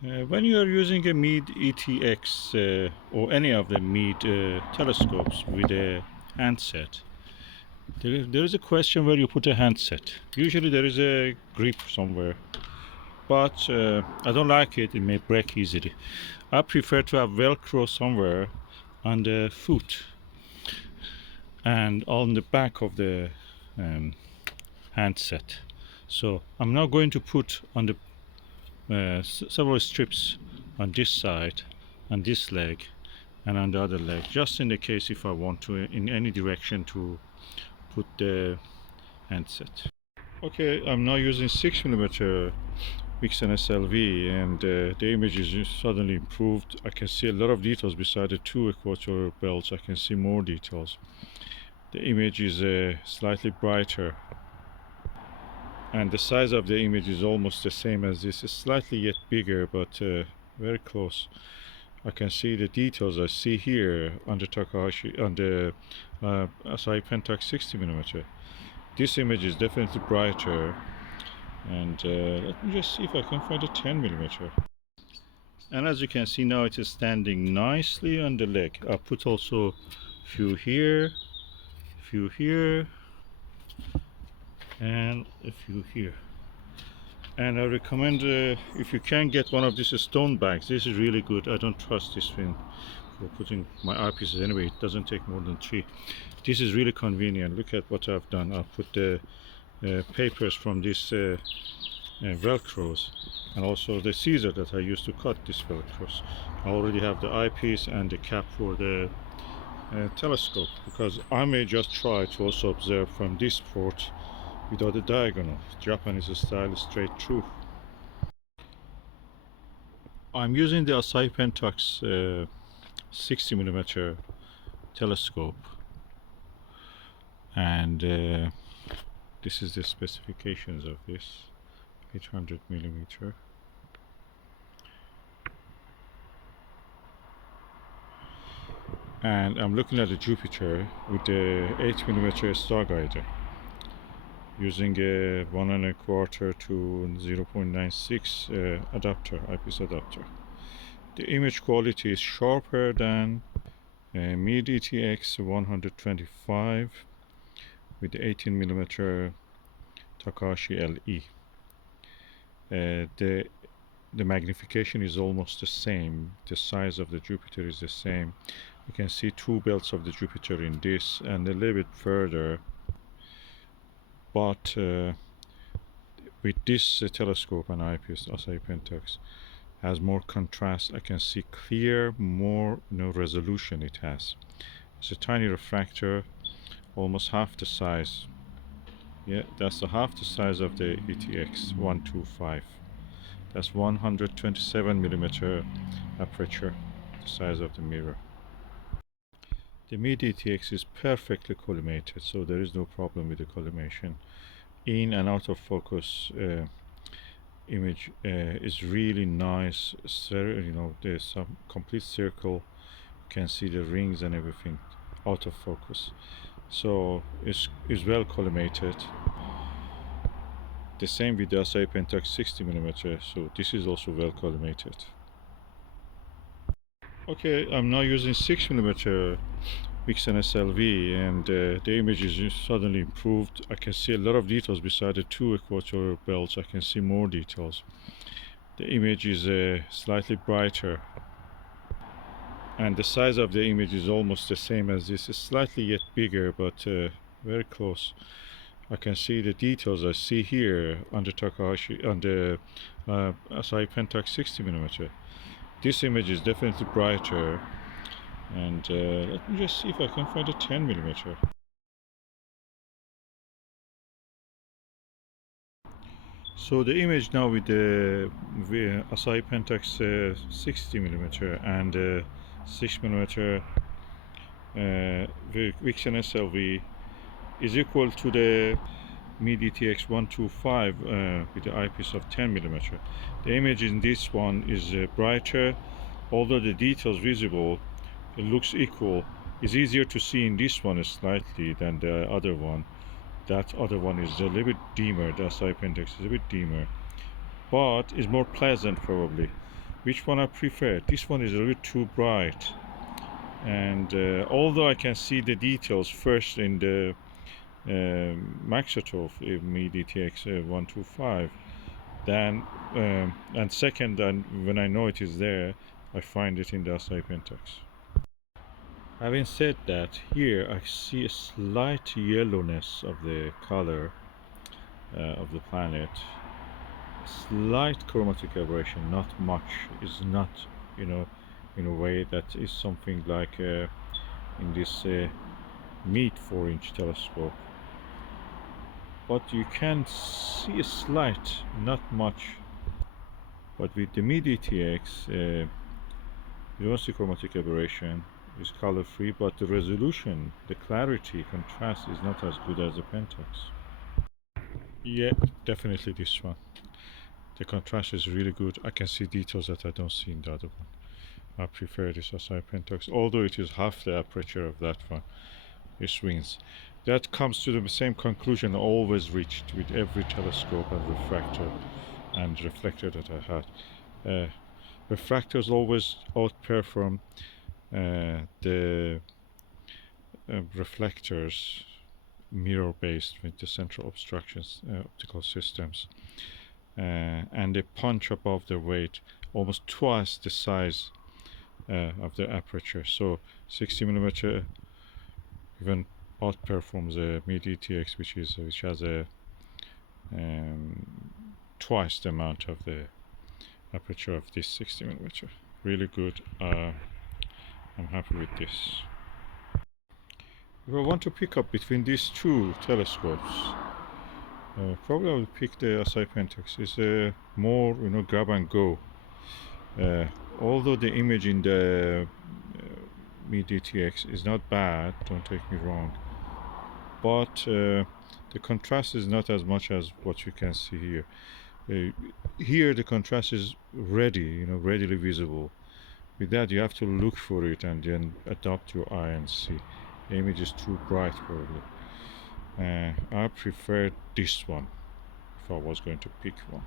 When you are using a MID ETX or any of the MID telescopes with a handset, there is a question where you put a handset. Usually there is a grip somewhere, but I don't like it. It may break easily. I prefer to have Velcro somewhere on the foot and on the back of the um, handset. So I'm now going to put on the several strips on this side, on this leg, and on the other leg, just in the case if I want to in any direction to put the handset. Okay, I'm now using 6mm Vixen SLV, and the image is suddenly improved. I can see a lot of details beside the two equatorial belts. I can see more details. The image is slightly brighter, and the size of the image is almost the same as this. It's slightly yet bigger, but very close. I can see the details I see here on the Takahashi, on the Asahi Pentax 60mm. This image is definitely brighter, and let me just see if I can find a 10mm. And as you can see now, it is standing nicely on the leg. I put also few here, few here, and a few here. And I recommend if you can get one of these stone bags. This is really good. I don't trust this thing for putting my eyepieces anyway. It doesn't take more than 3. This is really convenient. Look at what I've done. I've put the papers from this velcros, and also the scissor that I used to cut these velcros. I already have the eyepiece and the cap for the telescope, because I may just try to also observe from this port without a diagonal. Japanese style, straight through. I'm using the Asahi Pentax 60mm telescope, and this is the specifications of this 800mm. And I'm looking at the Jupiter with the 8mm star guider, using a 1.25 to 0.96 adapter, eyepiece adapter. The image quality is sharper than MID ETX 125 with the 18mm Takahashi LE. The magnification is almost the same. The size of the Jupiter is the same. You can see 2 belts of the Jupiter in this, and a little bit further. But with this telescope and eyepiece, Asahi Pentax has more contrast. I can see clear, more resolution it has. It's a tiny refractor, almost half the size. Yeah, that's half the size of the ETX 125. That's 127mm aperture, the size of the mirror. The mid ETX is perfectly collimated, so there is no problem with the collimation. In and out of focus image is really nice. There's some complete circle. You can see the rings and everything out of focus. So it's well collimated. The same with the Asahi Pentax 60mm, so this is also well collimated. Okay, I'm now using 6mm Vixen SLV, and the image is suddenly improved. I can see a lot of details beside the two equatorial belts. I can see more details. The image is slightly brighter, and the size of the image is almost the same as this. It's slightly yet bigger, but very close. I can see the details I see here on the Takahashi, on the Asahi Pentax 60mm. This image is definitely brighter, and let me just see if I can find a 10mm. So the image now with the Asahi Pentax 60mm and 6mm Vixen SLV is equal to the MID ETX 125 with the eyepiece of 10mm. The image in this one is brighter, although the details visible, it looks equal. It's easier to see in this one slightly than the other one. That other one is a little bit dimmer. The Asahi Pentax is a bit dimmer, but is more pleasant probably. which one I prefer. This one is a little bit too bright, and although I can see the details first in the Maksutov Mid ETX 125, then and second, and when I know it is there, I find it in the Asahi Pentax. Having said that, here I see a slight yellowness of the color of the planet, slight chromatic aberration, not much. Is not, you know, in a way that is something like in this mid 4-inch telescope, but you can see a slight, not much. But with the mid ETX, you don't see chromatic aberration. It's color free, but the resolution, the clarity, contrast is not as good as the Pentax. Yeah, definitely this one. The contrast is really good. I can see details that I don't see in the other one. I prefer this Asahi Pentax, although it is half the aperture of that one. It swings. That comes to the same conclusion I always reached with every telescope and refractor and reflector that I had. Refractors always outperform the reflectors, mirror based with the central obstructions optical systems, and they punch above their weight, almost twice the size of the aperture. So 60 millimeter even outperforms a mid ETX, which has a twice the amount of the aperture of this 60 millimeter. Really good. I'm happy with this. If I want to pick up between these two telescopes, probably I will pick the Asahi Pentax. It's a more, grab and go. Although the image in the mid ETX is not bad, don't take me wrong, but the contrast is not as much as what you can see here. Here the contrast is readily visible. With that, you have to look for it and then adapt your eye and see. The image is too bright probably. I prefer this one if I was going to pick one.